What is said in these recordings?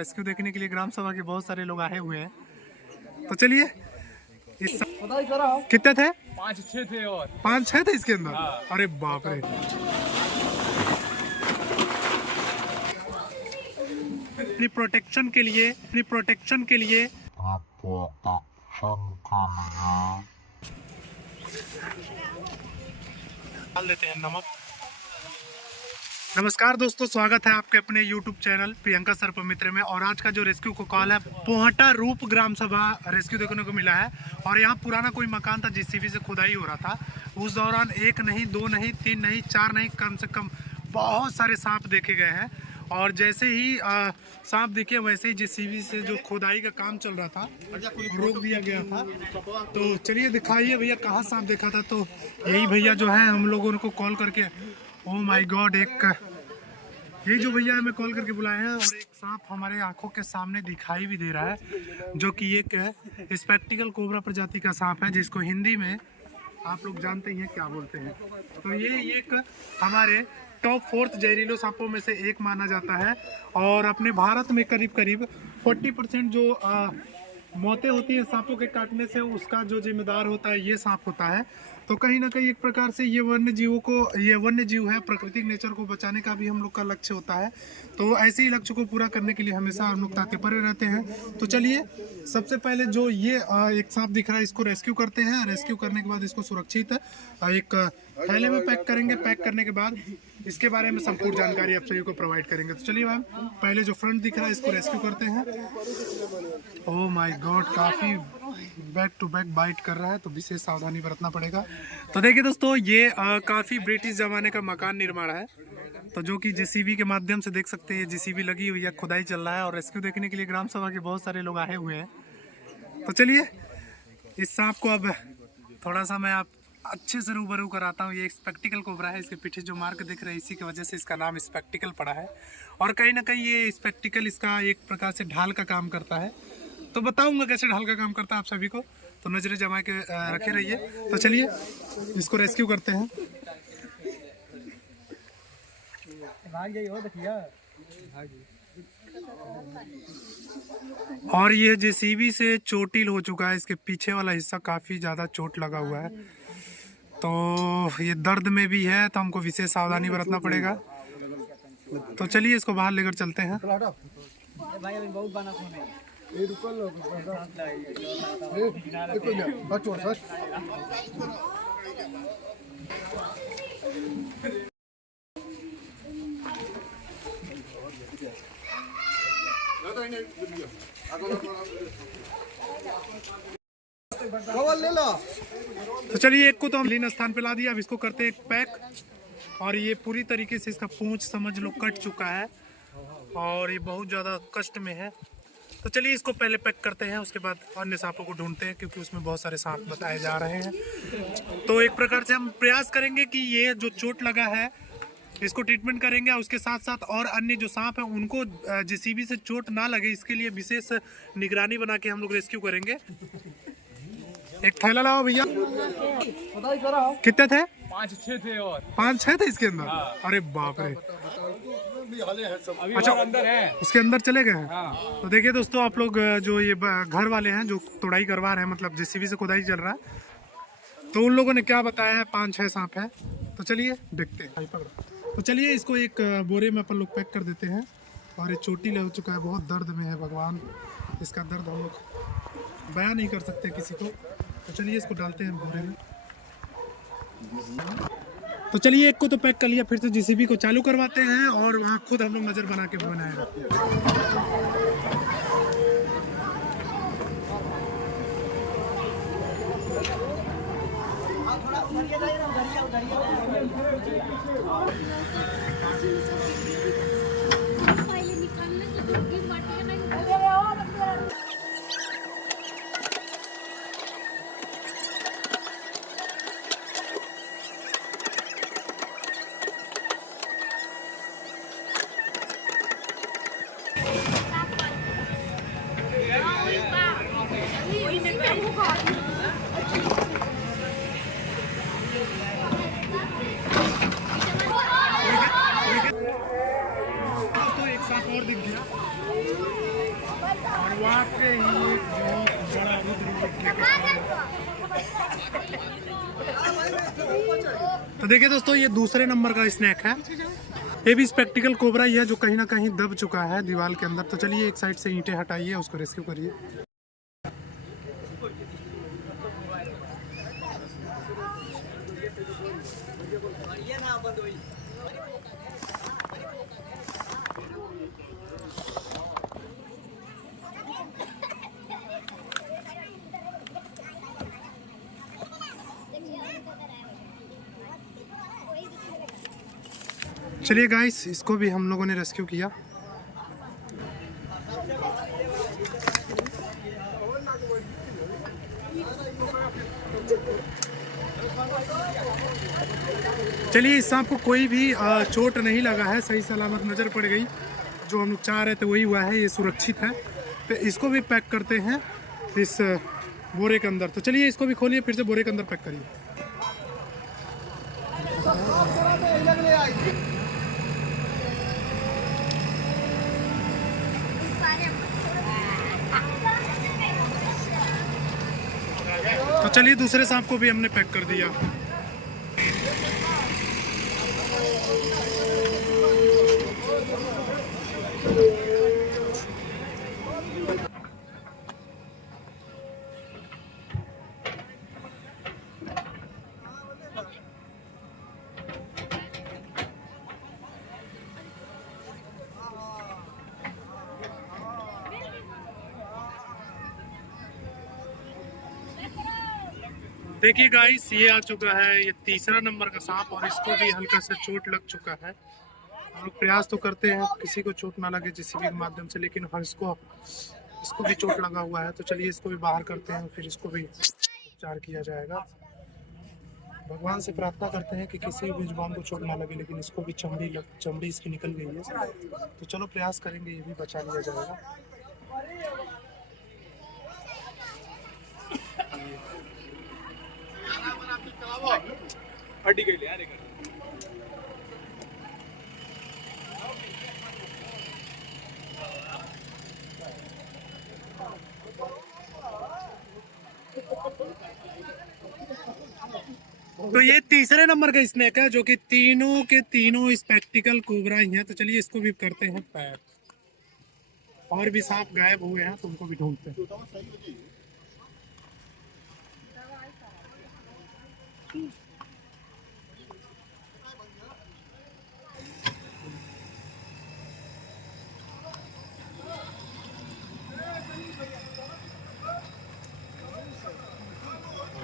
Rescue देखने के लिए ग्राम सभा के बहुत सारे लोग आए हुए हैं। तो चलिए कितने थे? 5-6 थे और 5-6 थे इसके अंदर। अरे बाप रे। अपनी प्रोटेक्शन के लिए डाल देते हैं नमक। नमस्कार दोस्तों, स्वागत है आपके अपने YouTube चैनल प्रियंका सर्पमित्र में। और आज का जो रेस्क्यू को कॉल है पोहटा रूप ग्राम सभा रेस्क्यू देखने को मिला है। और यहाँ पुराना कोई मकान था, जेसीबी से खुदाई हो रहा था। उस दौरान 1 नहीं 2 नहीं 3 नहीं 4 नहीं कम से कम बहुत सारे सांप देखे गए हैं। और जैसे ही सांप दिखे वैसे ही जेसीबी से जो खुदाई का काम चल रहा था रोक दिया गया था। तो चलिए दिखाइए भैया कहाँ सांप देखा था। तो यही भैया जो है हम लोगों को कॉल करके, ओ माय गॉड, ये जो भैया हमें कॉल करके बुलाए हैं और एक सांप हमारे आंखों के सामने दिखाई भी दे रहा है, जो कि एक स्पेक्टिकल कोबरा प्रजाति का सांप है, जिसको हिंदी में आप लोग जानते ही हैं क्या बोलते हैं। तो ये एक हमारे टॉप 4 जहरीलो सांपों में से एक माना जाता है। और अपने भारत में करीब 40% जो मौतें होती हैं सांपों के काटने से, उसका जो जिम्मेदार होता है ये सांप होता है। तो कहीं ना कहीं एक प्रकार से ये वन्य जीव है, प्राकृतिक नेचर को बचाने का भी हम लोग का लक्ष्य होता है। तो ऐसे ही लक्ष्य को पूरा करने के लिए हमेशा हम लोग तात्पर्य रहते हैं। तो चलिए सबसे पहले जो ये एक सांप दिख रहा है इसको रेस्क्यू करते हैं। रेस्क्यू करने के बाद इसको सुरक्षित एक थैले में पैक करेंगे। पैक करने के बाद इसके बारे में संपूर्ण जानकारी आप सभी को प्रोवाइड करेंगे। तो चलिए मैम, पहले जो फ्रंट दिख रहा है इसको रेस्क्यू करते हैं। ओह माय गॉड, काफ़ी बैक टू बैक बाइट कर रहा है, तो विशेष सावधानी बरतना पड़ेगा। तो देखिए दोस्तों, ये काफ़ी ब्रिटिश ज़माने का मकान निर्माण है, तो जो कि जेसीबी के माध्यम से देख सकते हैं। जेसीबी लगी हुई है, खुदाई चल रहा है और रेस्क्यू देखने के लिए ग्राम सभा के बहुत सारे लोग आए हुए हैं। तो चलिए इस सांप को अब थोड़ा सा मैं आप अच्छे से रूबरू कराता हूँ। ये एक स्पेक्टिकल कोबरा है, इसके पीछे जो मार्क दिख रहा है इसी की वजह से इसका नाम स्पेक्टिकल पड़ा है। और कहीं ना कहीं ये स्पेक्टिकल इसका एक प्रकार से ढाल का काम करता है। तो बताऊंगा कैसे ढाल का काम करता है आप सभी को, तो नजरें जमा के रखे रहिए। तो चलिए इसको रेस्क्यू करते हैं। और ये जेसीबी से चोटिल हो चुका है, इसके पीछे वाला हिस्सा काफ़ी ज़्यादा चोट लगा हुआ है, तो ये दर्द में भी है, तो हमको विशेष सावधानी बरतना पड़ेगा। तो चलिए इसको बाहर लेकर चलते हैं। तो चलिए एक को तो हम लीन स्थान पे ला दिया, अब इसको करते हैं एक पैक। और ये पूरी तरीके से इसका पूंछ समझ लो कट चुका है और ये बहुत ज़्यादा कष्ट में है। तो चलिए इसको पहले पैक करते हैं, उसके बाद अन्य सांपों को ढूंढते हैं, क्योंकि उसमें बहुत सारे सांप बताए जा रहे हैं। तो एक प्रकार से हम प्रयास करेंगे कि ये जो चोट लगा है इसको ट्रीटमेंट करेंगे, और उसके साथ साथ और अन्य जो सांप हैं उनको जेसीबी से चोट ना लगे इसके लिए विशेष निगरानी बना के हम लोग रेस्क्यू करेंगे। एक थैला लाओ भैया। कितने थे? 5-6 थे और 5-6 थे इसके अंदर। अरे बाप रे। अच्छा, अंदर है, उसके अंदर चले गए हैं। तो देखिए दोस्तों, आप लोग जो ये घर वाले हैं जो तोड़ाई करवा रहे हैं, मतलब जेसीबी से खुदाई चल रहा है, तो उन लोगों ने क्या बताया है 5-6 सांप है। तो चलिए देखते हैं। तो चलिए इसको एक बोरे में अपन लोग पैक कर देते हैं। और ये चोटी हो चुका है, बहुत दर्द में है, भगवान इसका दर्द हम लोग बयान नहीं कर सकते किसी को। तो चलिए इसको डालते हैं बोरे में। तो चलिए एक को तो पैक कर लिया, फिर से जेसीबी को चालू करवाते हैं और वहाँ खुद हम लोग नज़र बना के बनाए। देखिए दोस्तों, ये दूसरे नंबर का स्नैक है। ये भी स्पेक्टिकल कोबरा ही है जो कहीं ना कहीं दब चुका है दीवार के अंदर। तो चलिए एक साइड से ईंटें हटाइए, उसको रेस्क्यू करिए। चलिए गाइस, इसको भी हम लोगों ने रेस्क्यू किया। चलिए, इस सांप को कोई भी चोट नहीं लगा है, सही सलामत नज़र पड़ गई। जो हम लोग चाह रहे थे वही हुआ है, ये सुरक्षित है। तो इसको भी पैक करते हैं इस बोरे के अंदर। तो चलिए इसको भी खोलिए, फिर से बोरे के अंदर पैक करिए। तो चलिए दूसरे सांप को भी हमने पैक कर दिया। देखिए गाइस, ये आ चुका है, ये तीसरा नंबर का सांप, और इसको भी हल्का सा चोट लग चुका है। हम लोग प्रयास तो करते हैं किसी को चोट ना लगे जेसीबी के माध्यम से, लेकिन इसको भी चोट लगा हुआ है। तो चलिए इसको भी बाहर करते हैं, फिर इसको भी उपचार किया जाएगा। भगवान से प्रार्थना करते हैं कि किसी भी जुबान को चोट ना लगे, लेकिन इसको भी चमड़ी इसकी निकल गई है। तो चलो प्रयास करेंगे, ये भी बचा लिया जाएगा। हड्डी गई यार। तो ये तीसरे नंबर का स्नैक है, जो कि तीनों के तीनों स्पेक्टिकल कोबरा ही हैं। तो चलिए इसको भी करते हैं पैक। और भी सांप गायब हुए हैं, तो उनको भी ढूंढते हैं।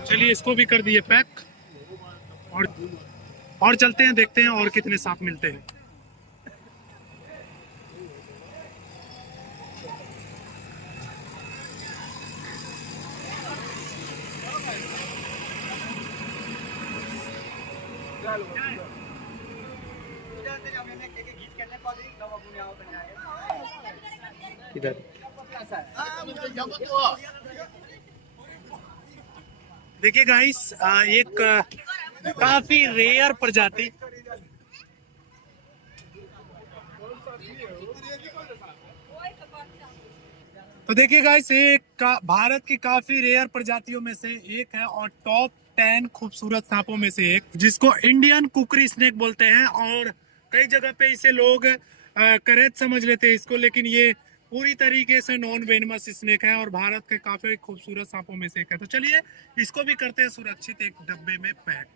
चलिए इसको भी कर दिए पैक, और चलते हैं, देखते हैं और कितने सांप मिलते हैं। किधर? देखिए गाइस, एक काफी रेयर प्रजाति, तो देखिए गाइस, एक भारत की काफी रेयर प्रजातियों में से एक है, और टॉप 10 खूबसूरत सांपों में से एक, जिसको इंडियन कुकरी स्नेक बोलते हैं। और कई जगह पे इसे लोग करेत समझ लेते हैं इसको, लेकिन ये पूरी तरीके से नॉन वेनमस स्नेक है और भारत के काफी खूबसूरत सांपों में से एक है। तो चलिए इसको भी करते हैं सुरक्षित एक डब्बे में पैक।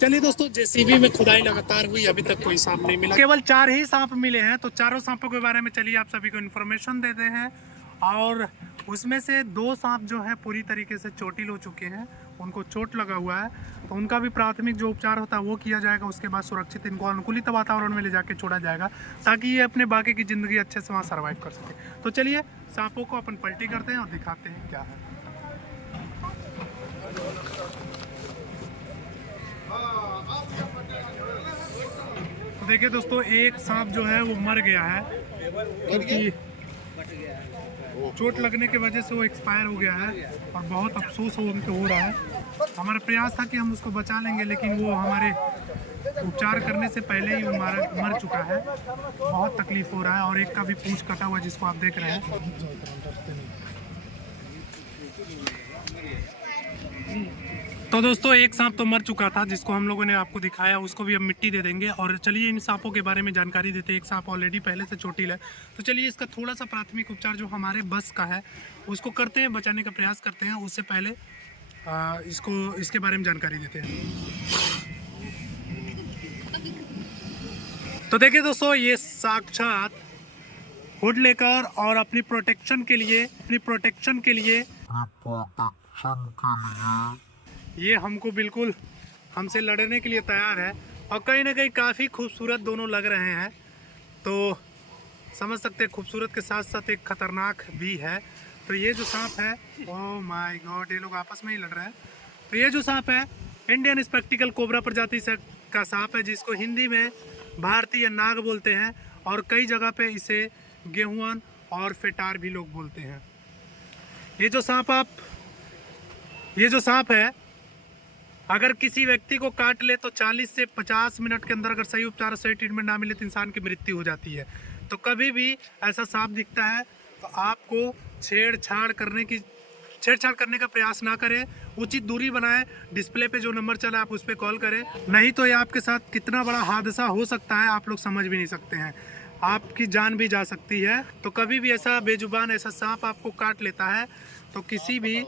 चलिए दोस्तों, जेसीबी में खुदाई लगातार हुई, अभी तक कोई सांप नहीं मिला। केवल 4 ही सांप मिले हैं। तो चारों सांपों के बारे में चलिए आप सभी को इन्फॉर्मेशन देते हैं। और उसमें से 2 सांप जो है पूरी तरीके से चोटिल हो चुके हैं, उनको चोट लगा हुआ है। तो उनका भी प्राथमिक जो उपचार होता है वो किया जाएगा। उसके बाद सुरक्षित इनको अनुकूलित वातावरण में ले जाके छोड़ा जाएगा, ताकि ये अपने बाकी की ज़िंदगी अच्छे से वहाँ सर्वाइव कर सके। तो चलिए सांपों को अपन पलटी करते हैं और दिखाते हैं क्या है। देखिए दोस्तों, एक सांप जो है वो मर गया है क्योंकि चोट लगने की वजह से वो एक्सपायर हो गया है और बहुत अफसोस हो रहा है। हमारा प्रयास था कि हम उसको बचा लेंगे, लेकिन वो हमारे उपचार करने से पहले ही वो मर चुका है। बहुत तकलीफ हो रहा है और एक का भी पूंछ कटा हुआ जिसको आप देख रहे हैं। तो दोस्तों, एक सांप तो मर चुका था जिसको हम लोगों ने आपको दिखाया, उसको भी अब मिट्टी दे देंगे। और चलिए इन सांपों के बारे में जानकारी देते हैं। एक सांप ऑलरेडी पहले से चोटिल है, तो चलिए इसका थोड़ा सा प्राथमिक उपचार जो हमारे बस का है उसको करते हैं, बचाने का प्रयास करते हैं। उससे पहले इसके बारे में जानकारी देते हैं। तो देखिए दोस्तों, ये साक्षात हुड लेकर और अपनी प्रोटेक्शन के लिए ये हमको बिल्कुल हमसे लड़ने के लिए तैयार है और कहीं ना कहीं काफ़ी खूबसूरत दोनों लग रहे हैं। तो समझ सकते हैं खूबसूरत के साथ साथ एक खतरनाक भी है। तो ये जो सांप है, ओह माय गॉड, ये लोग आपस में ही लड़ रहे हैं। तो ये जो सांप है इंडियन स्पेक्टिकल कोबरा प्रजाति से का सांप है, जिसको हिंदी में भारतीय नाग बोलते हैं और कई जगह पे इसे गेहुआन और फेटार भी लोग बोलते हैं। ये जो सांप है अगर किसी व्यक्ति को काट ले तो 40 से 50 मिनट के अंदर अगर सही उपचार सही ट्रीटमेंट ना मिले तो इंसान की मृत्यु हो जाती है। तो कभी भी ऐसा सांप दिखता है तो आपको छेड़छाड़ करने का प्रयास ना करें, उचित दूरी बनाएं। डिस्प्ले पे जो नंबर चला आप उस पर कॉल करें, नहीं तो ये आपके साथ कितना बड़ा हादसा हो सकता है आप लोग समझ भी नहीं सकते हैं। आपकी जान भी जा सकती है। तो कभी भी ऐसा बेजुबान ऐसा सांप आपको काट लेता है तो किसी भी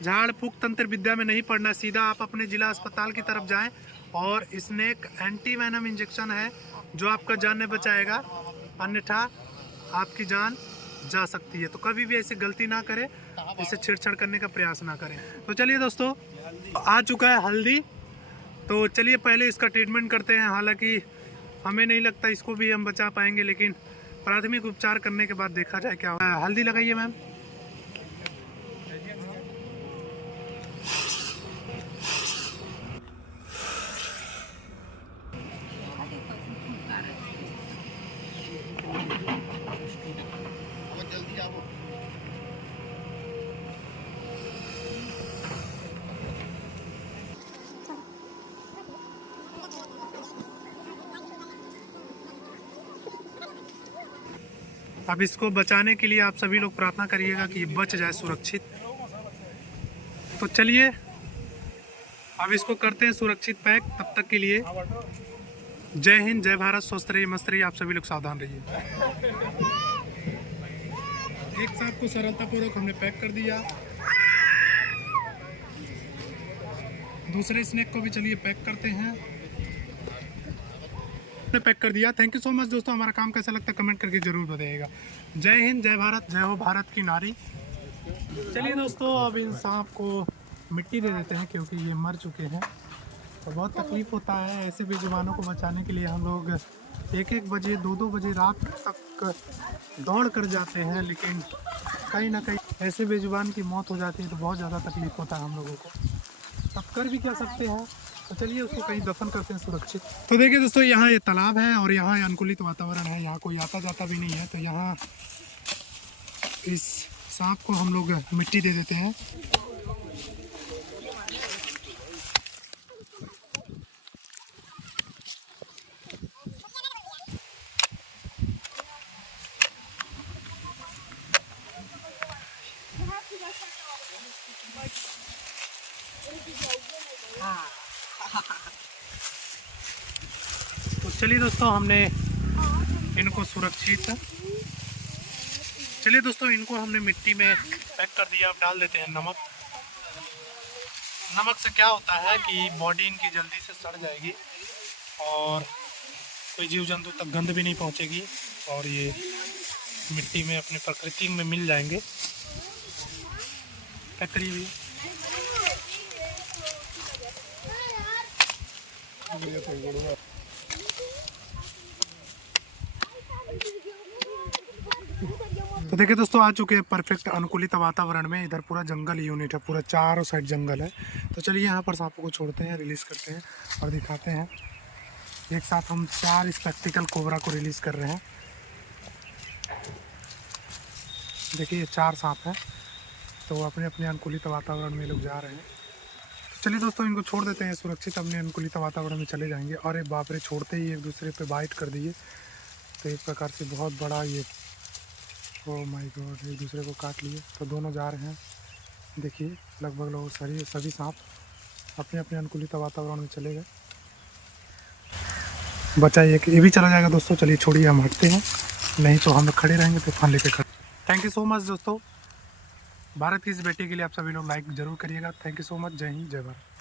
झाड़ फूक तंत्र विद्या में नहीं पड़ना, सीधा आप अपने जिला अस्पताल की तरफ जाएं और स्नेक एंटी वेनम इंजेक्शन है जो आपका जान नहीं बचाएगा, अन्यथा आपकी जान जा सकती है। तो कभी भी ऐसी गलती ना करें, इसे छेड़छाड़ करने का प्रयास ना करें। तो चलिए दोस्तों, आ चुका है हल्दी, तो चलिए पहले इसका ट्रीटमेंट करते हैं। हालांकि हमें नहीं लगता इसको भी हम बचा पाएंगे, लेकिन प्राथमिक उपचार करने के बाद देखा जाए क्या होगा। हल्दी लगाइए मैम। अब इसको बचाने के लिए आप सभी लोग प्रार्थना करिएगा कि ये बच जाए सुरक्षित। तो चलिए अब इसको करते हैं सुरक्षित पैक। तब तक के लिए जय हिंद, जय भारत, स्वस्थ रहिए, मस्त रहिए, आप सभी लोग सावधान रहिए। एक सांप को सरलतापूर्वक हमने पैक कर दिया, दूसरे स्नेक को भी चलिए पैक करते हैं। पैक कर दिया। थैंक यू सो मच दोस्तों, हमारा काम कैसा लगता है कमेंट करके जरूर बताइएगा। जय हिंद, जय भारत, जय हो भारत की नारी। चलिए दोस्तों, अब इन सांप को मिट्टी दे देते हैं क्योंकि ये मर चुके हैं। तो बहुत तकलीफ होता है, ऐसे बेजुबानों को बचाने के लिए हम लोग 1-1 बजे 2-2 बजे रात तक दौड़ कर जाते हैं, लेकिन कहीं ना कहीं ऐसे बेजुबान की मौत हो जाती है तो बहुत ज़्यादा तकलीफ होता है हम लोगों को। तब कर भी क्या सकते हैं। तो चलिए उसको कहीं दफन करते हैं सुरक्षित। तो देखिए दोस्तों, यहाँ ये तालाब है और यहाँ अनुकूलित वातावरण है, यहाँ कोई आता जाता भी नहीं है। तो यहाँ इस सांप को हम लोग मिट्टी दे देते हैं। तो चलिए दोस्तों, हमने इनको सुरक्षित इनको हमने मिट्टी में पैक कर दिया। अब डाल देते हैं नमक। नमक से क्या होता है कि बॉडी इनकी जल्दी से सड़ जाएगी और कोई जीव जंतु तक गंध भी नहीं पहुंचेगी और ये मिट्टी में अपने प्रकृति में मिल जाएंगे। पैक करिए भैया। तो देखिए दोस्तों, आ चुके हैं परफेक्ट अनुकूलित वातावरण में। इधर पूरा जंगल यूनिट है, पूरा चारों साइड जंगल है। तो चलिए यहाँ पर सांपों को छोड़ते हैं, रिलीज करते हैं और दिखाते हैं। एक साथ हम 4 स्पेक्टिकल कोबरा को रिलीज़ कर रहे हैं। देखिए ये 4 सांप हैं, तो अपने अपने अनुकूलित वातावरण में लोग जा रहे हैं। चलिए दोस्तों, इनको छोड़ देते हैं सुरक्षित अपने अनुकूलित वातावरण में चले जाएंगे। और ये बाप रे, छोड़ते ही एक दूसरे पे बाइट कर दिए, तो एक प्रकार से बहुत बड़ा ये, ओ माय गॉड, एक दूसरे को काट लिए। तो दोनों जा रहे हैं। देखिए लगभग लोग सभी सांप अपने अपने अनुकूलित वातावरण में चले गए। बचा ये भी चला जाएगा दोस्तों। चलिए छोड़िए, हम हटते हैं, नहीं तो हम लोग खड़े रहेंगे तूफान लेके खड़े। थैंक यू सो मच दोस्तों। भारत की इस बेटी के लिए आप सभी लोग लाइक ज़रूर करिएगा। Thank you so much. जय हिंद, जय भारत।